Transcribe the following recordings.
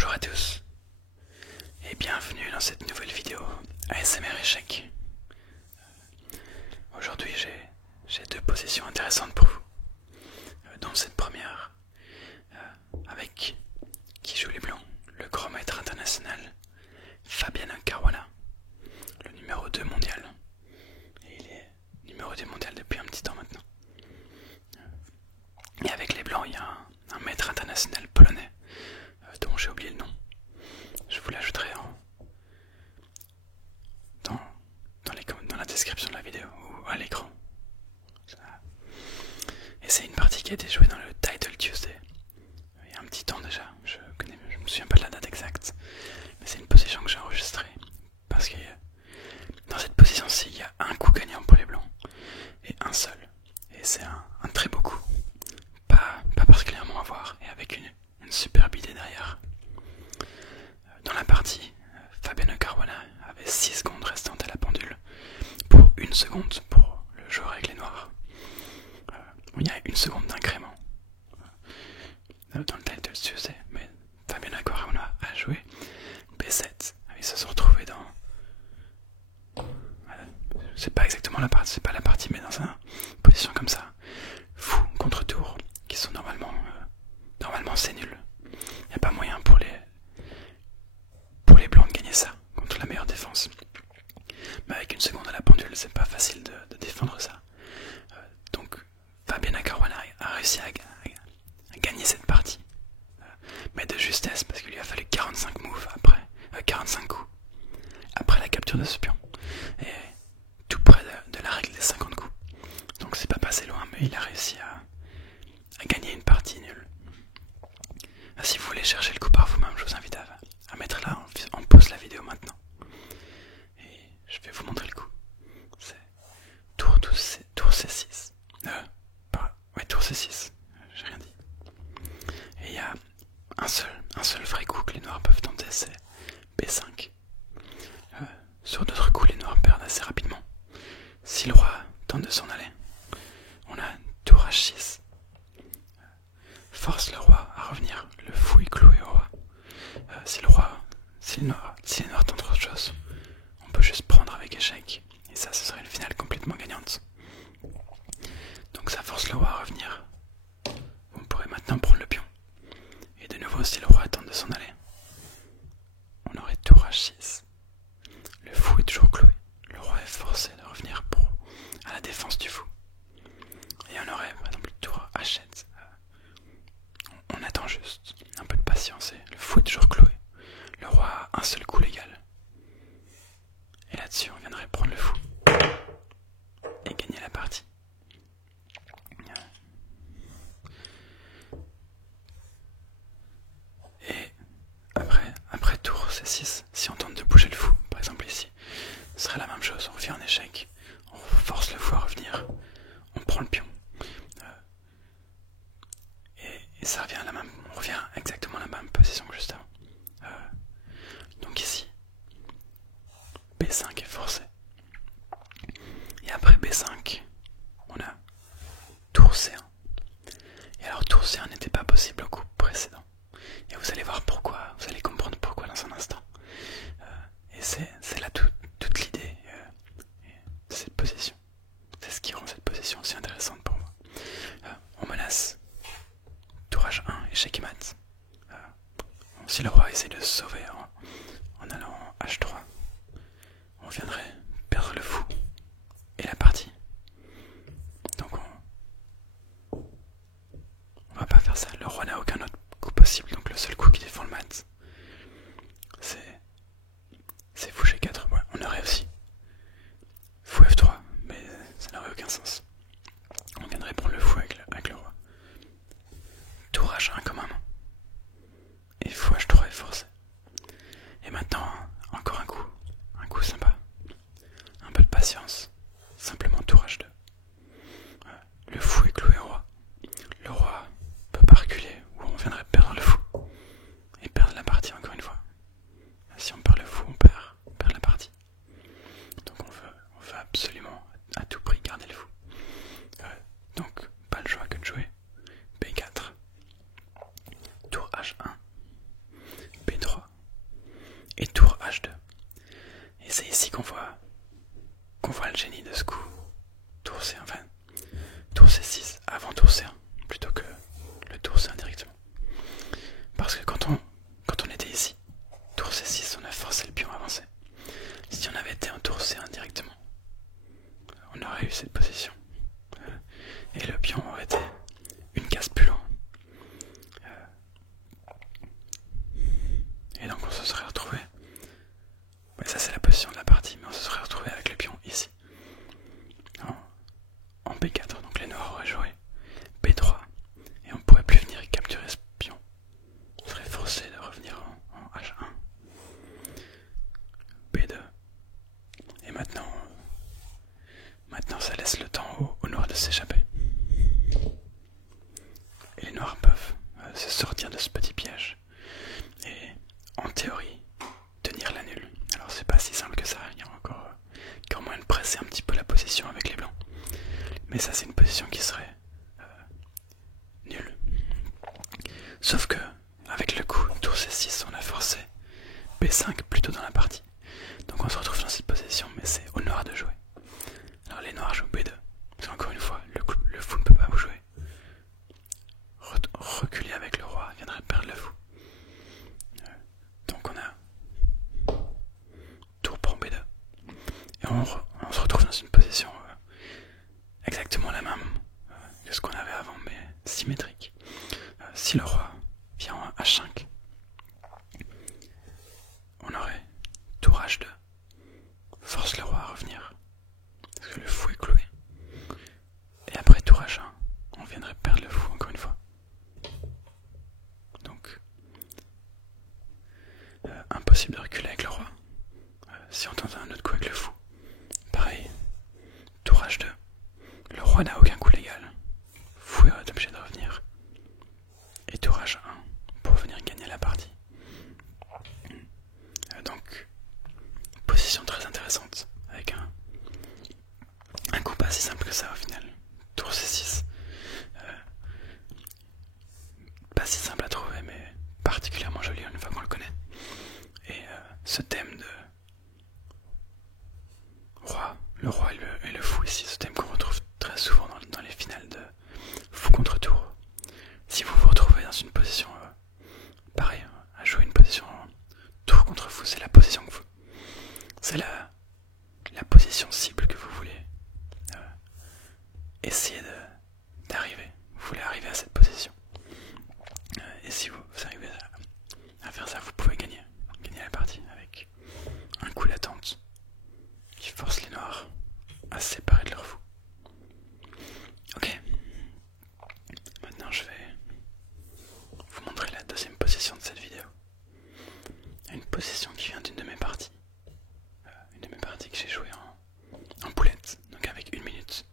Bonjour à tous et bienvenue dans cette nouvelle vidéo ASMR échec. Aujourd'hui j'ai deux positions intéressantes pour vous. Dans cette première, avec qui joue les blancs, le grand maître international Fabiano Caruana, le numéro 2 mondial. Et il est numéro 2 mondial depuis un petit temps maintenant. Et avec les blancs, il y a un maître international polonais dont j'ai oublié le nom. Je vous l'ajouterai dans la description de la vidéo ou à l'écran. Et c'est une partie qui a été jouée dans le Title Tuesday. Il y a un petit temps déjà, je me souviens pas de la date exacte, mais c'est une position que j'ai enregistrée parce que dans cette position-ci, il y a un coup gagnant pour les blancs et un seul. Et c'est un très beau coup, pas particulièrement à voir, et avec une superbe idée derrière. Dans la partie, Fabiano Caruana avait 6 secondes restantes à la pendule pour 1 seconde pour le joueur avec les noirs. Il y a 1 seconde d'incrément dans le Title Tuesday, mais Fabiano Caruana a joué B7. Ils se sont retrouvés dans... c'est pas exactement la partie, c'est pas la partie, mais dans une position comme ça. Fou contre tour, qui sont normalement c'est nul. Il n'y a pas moyen pour les blancs de gagner ça contre la meilleure défense. Mais avec 1 seconde à la pendule, c'est pas facile de défendre ça. Donc Fabiano Caruana a réussi à gagner cette partie. Mais de justesse, parce qu'il lui a fallu 45 moves après, 45 coups après la capture de ce pion. Et tout près de la règle des 50 coups. Donc c'est pas passé loin, mais il a réussi à gagner une partie nulle. Si vous voulez chercher le coup par vous-même, je vous invite à mettre là en pause la vidéo maintenant. Et je vais vous montrer le coup. C'est tour C6. Tour C6. J'ai rien dit. Et il y a un seul vrai coup que les noirs peuvent tenter, c'est B5. Sur d'autres coups, les noirs perdent assez rapidement. Si le roi tente de s'en aller, on a tour H6. Force le roi à revenir, le fou est cloué au roi. Si les noirs tentent autre chose, on peut juste prendre avec échec, et ça ce serait une finale complètement gagnante. Donc ça force le roi à revenir. On pourrait maintenant prendre le pion. Et de nouveau, si le roi tente de s'en aller, on aurait tour H6. Le fou est toujours cloué, le roi est forcé de revenir à la défense du fou. Et on aurait par exemple tour H7. On attend juste un peu de patience et le fou est toujours cloué. Le roi a un seul coup légal. Et là-dessus, on viendrait prendre le fou et gagner la partie. Et après tour C6, si on tente de bouger le fou, par exemple ici, ce serait la même chose. On revient en échec, on force le fou à revenir, on prend le pion. Et ça revient on revient exactement à la même position que juste avant. Donc ici, B5 est forcé. Et après B5, on a tour C1. Et alors tour C1 n'était pas possible au coup précédent. Et vous allez voir pourquoi, vous allez comprendre pourquoi dans un instant. Et c'est là toute l'idée de cette position. C'est ce qui rend cette position si intéressante pour moi. On menace tour H1, échec et mat. Si le roi essaie de se sauver en allant en H3, on viendrait perdre le fou et la partie. Donc on va pas faire ça. Le roi n'a aucun autre coup possible, donc le seul coup qui défend le mat, c'est fou G4. Ouais, on aurait aussi fou F3, mais ça n'aurait aucun sens. On viendrait prendre le fou avec le roi. Tour H1 quand même. Et fou H3 est forcé. Et maintenant, encore un coup sympa. Un peu de patience. Simplement tour H2. Le fou est cloué au roi. Le roi peut pas reculer ou on viendrait perdre le fou. Et perdre la partie. génie de ce coup. Tour C1, enfin, tour C6 avant tour C1, plutôt que le tour C1 directement. Parce que quand on était ici, tour C6, on a forcé le pion à avancer. Si on avait été en tour C1 directement, on aurait eu cette position. Et le pion aurait été une case plus loin. Et donc on se serait retrouvé. Ouais, ça c'est la position de la partie, mais on se serait retrouvé avec le pion ici. En B4, donc les noirs auraient joué B3. Et on pourrait plus venir capturer ce pion. On serait forcé de revenir en H1. B2. Et maintenant ça laisse le temps aux noirs de s'échapper. Et les noirs peuvent se sortir de ce petit piège. Et en théorie, tenir la nulle. Alors c'est pas si simple que ça, il y a encore moyen de presser un petit peu la position avec les blancs. Mais ça c'est une position qui serait nulle. Sauf que, avec le coup tour C6, on a forcé B5 plutôt dans la partie. Donc on se retrouve dans cette position, mais c'est aux noirs de jouer. Alors les noirs jouent B2. Parce qu'encore une fois, le fou ne peut pas vous jouer. Reculer avec le roi viendrait perdre le fou. Donc on a tour pour B2. Et on se retrouve dans une position exactement la même que ce qu'on avait avant, mais symétrique. Si le roi vient en H5, on aurait tour H2, force le roi à revenir, parce que le fou est cloué. Et après tour H1, on viendrait perdre le fou encore une fois. Donc, impossible de reculer avec le roi. Si on tente un autre coup avec le fou, pareil, tour H2, le roi n'a aucun coup légal, fou est obligé de revenir. Et tour H1 pour venir gagner la partie. Donc, position très intéressante, avec un coup pas si simple que ça au final. Tour C6, pas si simple à trouver, mais particulièrement joli une fois qu'on le connaît. Et ce thème de roi, le roi et le fou ici, ce thème qu'on retrouve très souvent dans les finales de fou contre tour. Si vous vous retrouvez dans une position pareil, à jouer une position tour contre fou, c'est la position que vous... C'est la position cible que vous voulez essayer d'arriver. Vous voulez arriver à cette position. Et si vous arrivez à faire ça, vous pouvez gagner la partie avec un coup d'attente qui force les noirs à se séparer de leur fou. Ok. Maintenant je vais vous montrer la deuxième position de cette vidéo. Une position qui vient d'une de mes parties. Une de mes parties que j'ai jouée en poulette, donc avec 1 minute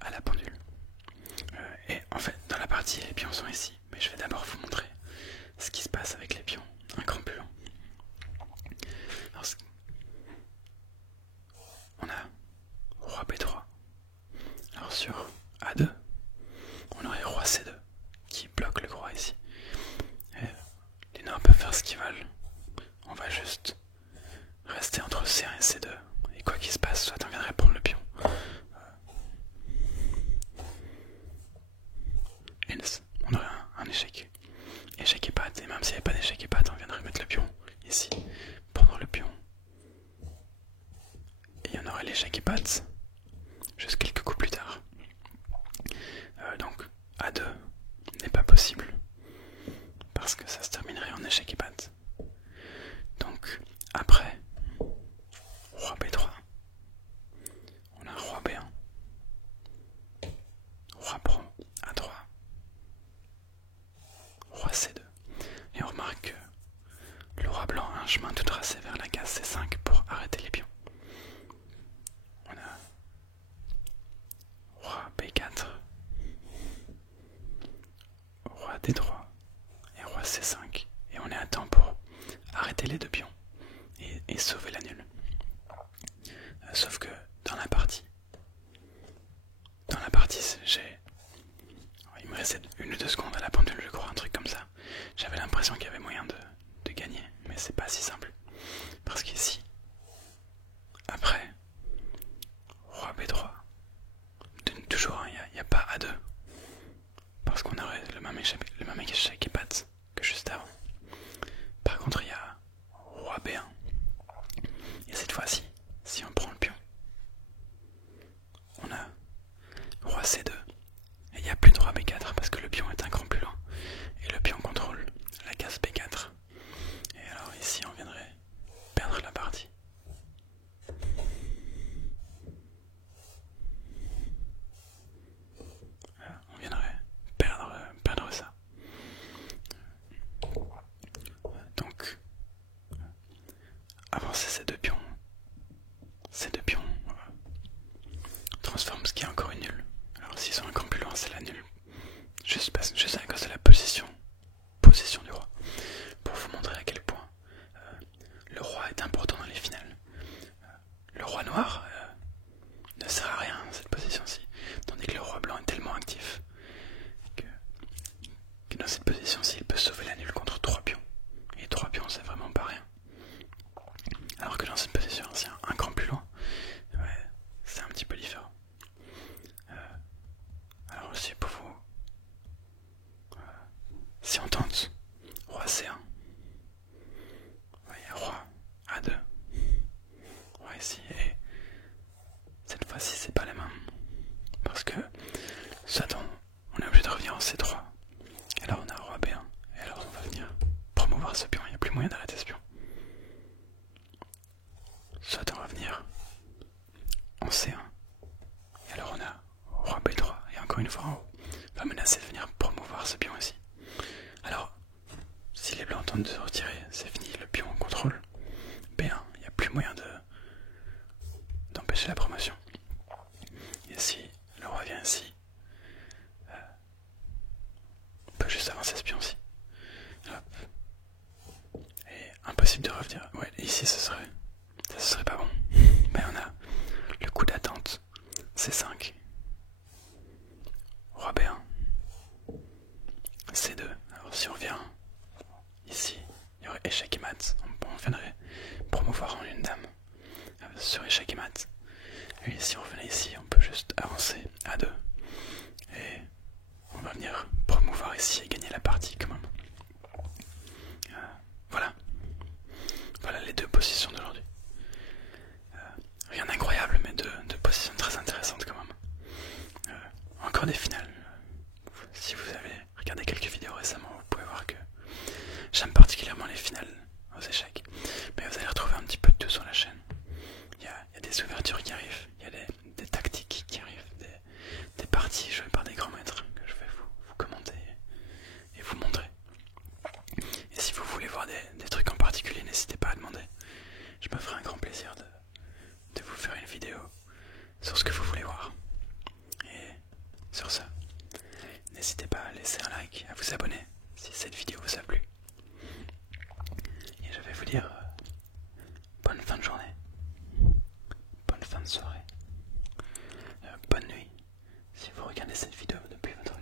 à la pendule. Et en fait, dans la partie, les pions sont ici, mais je vais d'abord vous montrer ce qui se passe avec les pions un cran plus long. Alors, on a roi B3. Alors sur A2, on aurait roi C2 qui bloque le roi ici. Et les noirs peuvent faire ce qu'ils veulent. On va juste rester entre C1 et C2. Et quoi qu'il se passe, soit on viendrait prendre le pion. Et on aurait un échec. Échec et patte. Et même s'il n'y avait pas d'échec et patte, on viendrait mettre le pion ici. Prendre le pion. Et il y en aurait l'échec et patte. Juste quelques coups plus tard. Donc A2 n'est pas possible. Parce que ça se terminerait en échec et patte. Donc après, roi B3. On a roi B1. Roi prend A3. Roi C2. Et on remarque que le roi blanc a un chemin tout tracé vers la case C5 pour arrêter les pions. On a roi B4. Roi D3 et roi C5. Et on est à temps pour arrêter les deux pions et sauver la nulle. Sauf que dans la partie, il me restait 1 ou 2 secondes à la pendule, je crois, un truc comme ça. J'avais l'impression qu'il y avait moyen de gagner, mais c'est pas si simple. Parce qu'ici, après, promouvoir ce pion, il n'y a plus moyen d'arrêter ce pion. Soit on va venir en C1, et alors on a roi B3, et encore une fois en haut, va menacer de venir promouvoir ce pion ici. Alors, si les blancs tentent de se retirer, c'est fini, le pion en contrôle. B1, il n'y a plus moyen d'empêcher la promotion. Et si le roi vient ici, on peut juste avancer ce pion-ci. Et impossible de revenir. Ouais, ici ça serait pas bon. Mais on a le coup d'attente, C5, roi B1, C2. Alors si on vient ici, il y aurait échec et mat. On viendrait promouvoir en une dame sur échec et mat. Et si on revenait ici, on peut juste avancer A2. Et on va venir promouvoir ici et gagner la partie quand même. Voilà. Voilà les deux positions d'aujourd'hui. Rien d'incroyable, mais deux positions très intéressantes quand même. Encore des finales. Si vous avez regardé quelques vidéos récemment, vous pouvez voir que j'aime particulièrement les finales aux échecs. Mais vous allez retrouver un petit peu de tout sur la chaîne. Il y a des ouvertures qui arrivent, il y a des tactiques qui arrivent, des parties jouées par des grands maîtres que je vais vous commenter et vous montrer. Et si vous voulez voir des trucs en particulier, n'hésitez pas à demander. Je me ferai un grand plaisir de vous faire une vidéo sur ce que vous voulez voir. Et sur ça, n'hésitez pas à laisser un like, à vous abonner si cette vidéo vous a plu. Et je vais vous dire bonne fin de journée, bonne fin de soirée, bonne nuit si vous regardez cette vidéo depuis votre